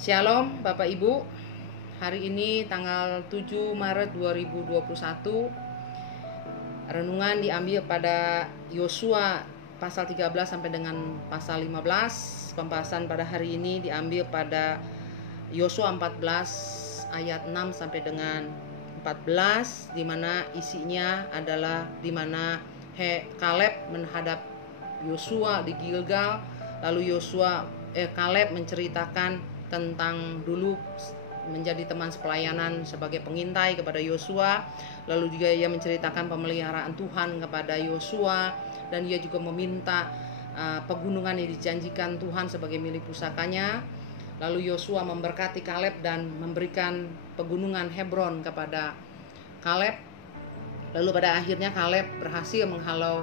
Shalom Bapak Ibu. Hari ini tanggal 7 Maret 2021. Renungan diambil pada Yosua pasal 13 sampai dengan pasal 15. Pembahasan pada hari ini diambil pada Yosua 14 ayat 6 sampai dengan 14, di mana isinya adalah di mana Kaleb menghadap Yosua di Gilgal. Lalu Kaleb menceritakan tentang dulu menjadi teman sepelayanan sebagai pengintai kepada Yosua. Lalu juga ia menceritakan pemeliharaan Tuhan kepada Yosua, dan ia juga meminta pegunungan yang dijanjikan Tuhan sebagai milik pusakanya. Lalu Yosua memberkati Kaleb dan memberikan pegunungan Hebron kepada Kaleb. Lalu pada akhirnya Kaleb berhasil menghalau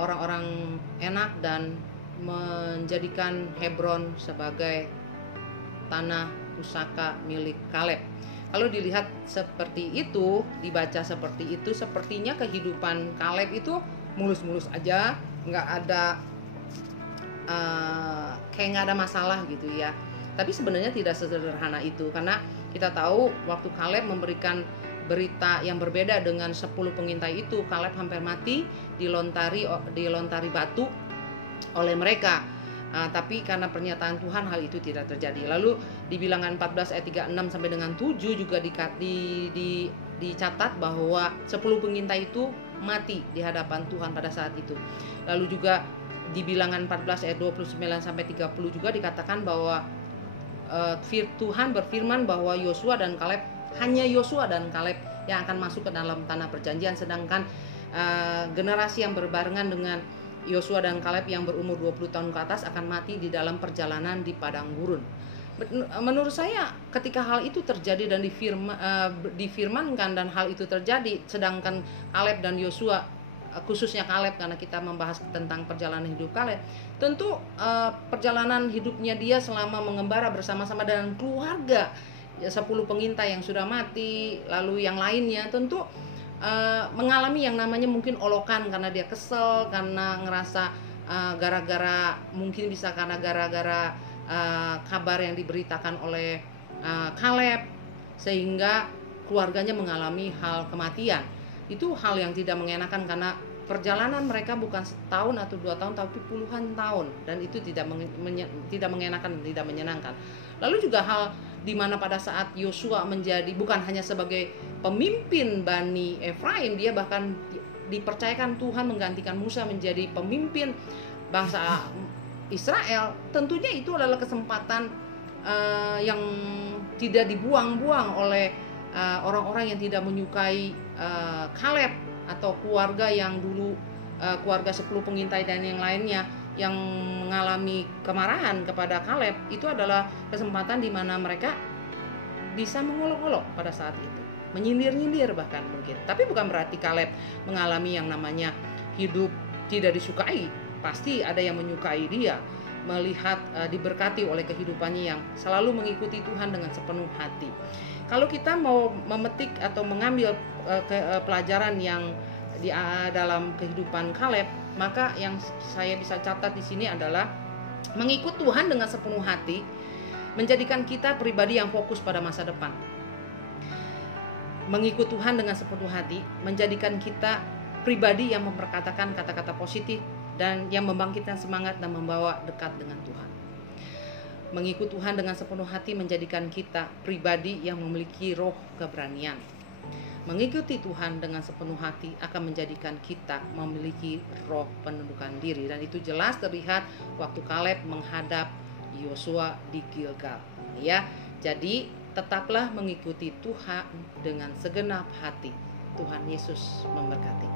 orang-orang Enak dan menjadikan Hebron sebagai tanah pusaka milik Kaleb. Kalau dilihat seperti itu, dibaca seperti itu, sepertinya kehidupan Kaleb itu mulus-mulus aja, nggak ada kayak nggak ada masalah gitu ya. Tapi sebenarnya tidak sesederhana itu, karena kita tahu waktu Kaleb memberikan berita yang berbeda dengan 10 pengintai itu, Kaleb hampir mati dilontari batu oleh mereka. Tapi karena pernyataan Tuhan hal itu tidak terjadi. Lalu di Bilangan 14 ayat 36 sampai dengan 7 juga dicatat bahwa 10 pengintai itu mati di hadapan Tuhan pada saat itu. Lalu juga di Bilangan 14 ayat 29 sampai 30 juga dikatakan bahwa Tuhan berfirman bahwa hanya Yosua dan Kaleb yang akan masuk ke dalam tanah perjanjian, sedangkan generasi yang berbarengan dengan Yosua dan Kaleb yang berumur 20 tahun ke atas akan mati di dalam perjalanan di padang gurun. Menurut saya ketika hal itu terjadi dan difirmankan dan hal itu terjadi, sedangkan Kaleb dan Yosua, khususnya Kaleb karena kita membahas tentang perjalanan hidup Kaleb, tentu perjalanan hidupnya dia selama mengembara bersama-sama dengan keluarga, 10 pengintai yang sudah mati, lalu yang lainnya tentu mengalami yang namanya mungkin olokan, karena dia kesel, karena ngerasa gara-gara kabar yang diberitakan oleh Kaleb, sehingga keluarganya mengalami hal kematian. Itu hal yang tidak mengenakan, karena perjalanan mereka bukan setahun atau 2 tahun, tapi puluhan tahun, dan itu tidak mengenakan, tidak menyenangkan. Lalu juga hal di mana pada saat Yosua menjadi bukan hanya sebagai pemimpin Bani Efraim, dia bahkan dipercayakan Tuhan menggantikan Musa menjadi pemimpin bangsa Israel. Tentunya itu adalah kesempatan yang tidak dibuang-buang oleh orang-orang yang tidak menyukai Kaleb atau keluarga yang dulu keluarga 10 pengintai dan yang lainnya yang mengalami kemarahan kepada Kaleb. Itu adalah kesempatan di mana mereka bisa mengolok-olok pada saat itu, menyindir-nyindir bahkan mungkin. Tapi bukan berarti Kaleb mengalami yang namanya hidup tidak disukai. Pasti ada yang menyukai dia, melihat diberkati oleh kehidupannya yang selalu mengikuti Tuhan dengan sepenuh hati. Kalau kita mau memetik atau mengambil pelajaran yang di dalam kehidupan Kaleb, maka yang saya bisa catat di sini adalah mengikut Tuhan dengan sepenuh hati menjadikan kita pribadi yang fokus pada masa depan. Mengikut Tuhan dengan sepenuh hati menjadikan kita pribadi yang memperkatakan kata-kata positif dan yang membangkitkan semangat dan membawa dekat dengan Tuhan. Mengikut Tuhan dengan sepenuh hati menjadikan kita pribadi yang memiliki roh keberanian. Mengikuti Tuhan dengan sepenuh hati akan menjadikan kita memiliki roh penundukan diri, dan itu jelas terlihat waktu Kaleb menghadap Yosua di Gilgal. Ya, jadi tetaplah mengikuti Tuhan dengan segenap hati. Tuhan Yesus memberkati.